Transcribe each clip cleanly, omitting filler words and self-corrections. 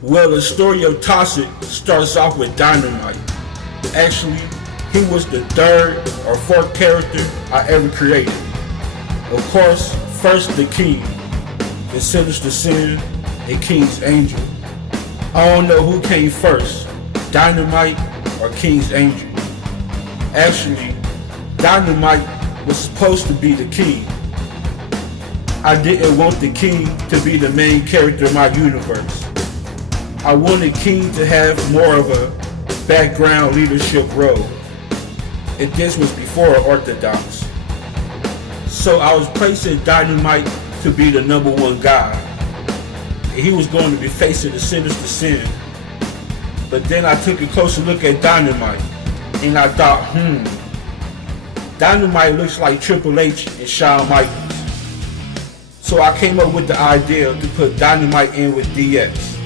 Well, the story of Toxic starts off with Dynamite. Actually, he was the third or fourth character I ever created. Of course, first the King, the Sinister Sin, and King's Angel. I don't know who came first, Dynamite or King's Angel. Actually, Dynamite was supposed to be the King. I didn't want the King to be the main character in my universe. I wanted King to have more of a background leadership role. And this was before Orthodox. So I was placing Dynamite to be the number one guy. And he was going to be facing the Sinister Sin. But then I took a closer look at Dynamite. And I thought, Dynamite looks like Triple H and Shawn Michaels. So I came up with the idea to put Dynamite in with DX.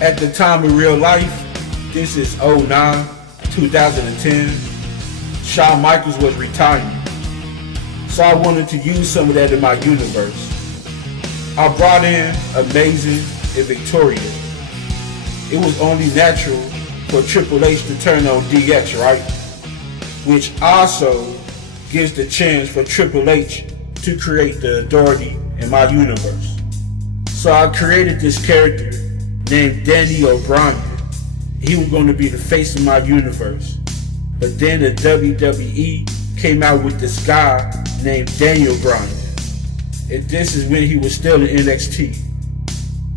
At the time of real life, this is 2010, Shawn Michaels was retiring. So I wanted to use some of that in my universe. I brought in Amazing and Victoria. It was only natural for Triple H to turn on DX, right? Which also gives the chance for Triple H to create the authority in my universe. So I created this character named Danny O'Brien. He was going to be the face of my universe. But then the WWE came out with this guy named Daniel Bryan. And this is when he was still in NXT.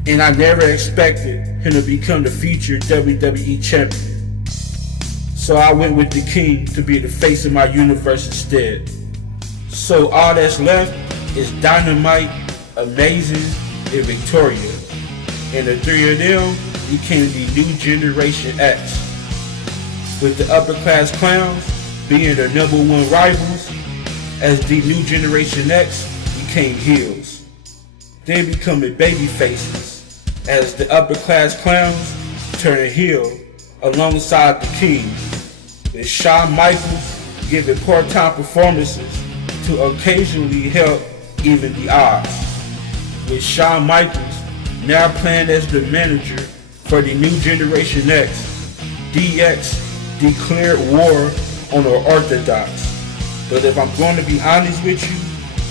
And I never expected him to become the featured WWE champion. So I went with the King to be the face of my universe instead. So all that's left is Dynamite, Amazing, and Victoria. And the three of them became the New Generation X, with the upper class clowns being their number one rivals, as the New Generation X became heels. They becoming baby faces, as the upper class clowns turn heel alongside the King, with Shawn Michaels giving part-time performances to occasionally help even the odds, with Shawn Michaels now playing as the manager for the New Generation X. DX declared war on the Orthodox. But if I'm going to be honest with you,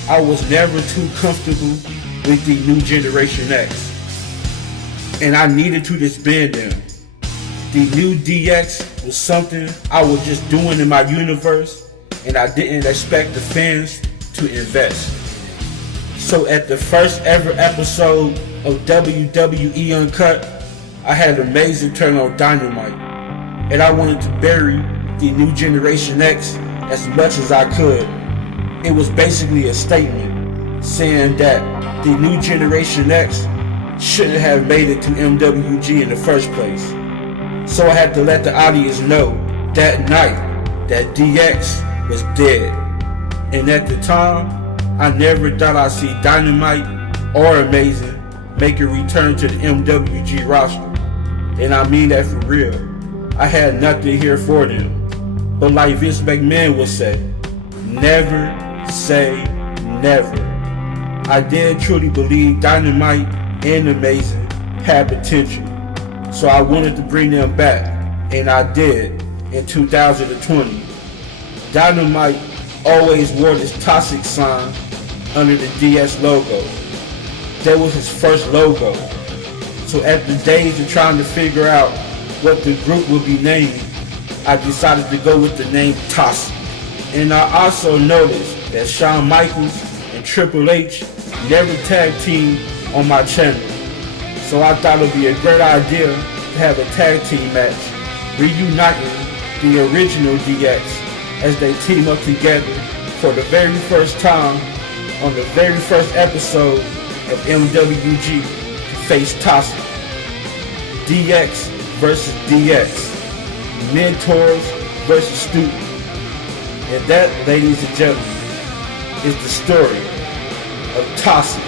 I was never too comfortable with the New Generation X. And I needed to disband them. The new DX was something I was just doing in my universe, and I didn't expect the fans to invest. So at the first ever episode of WWE Uncut, I had Amazing turn on Dynamite, and I wanted to bury the New Generation X as much as I could. It was basically a statement saying that the New Generation X shouldn't have made it to MWG in the first place. So I had to let the audience know that night that DX was dead. And at the time, I never thought I'd see Dynamite or Amazing make a return to the MWG roster. And I mean that for real. I had nothing here for them. But like Vince McMahon would say, never say never. I did truly believe Dynamite and Amazing had potential. So I wanted to bring them back, and I did in 2020. Dynamite always wore this Toxic sign under the DS logo. That was his first logo. So after days of trying to figure out what the group would be named, I decided to go with the name Toxic. And I also noticed that Shawn Michaels and Triple H never tag teamed on my channel. So I thought it would be a great idea to have a tag team match, reuniting the original DX as they team up together for the very first time on the very first episode of MWG to face Toxic. DX versus DX. Mentors versus students. And that, ladies and gentlemen, is the story of Toxic.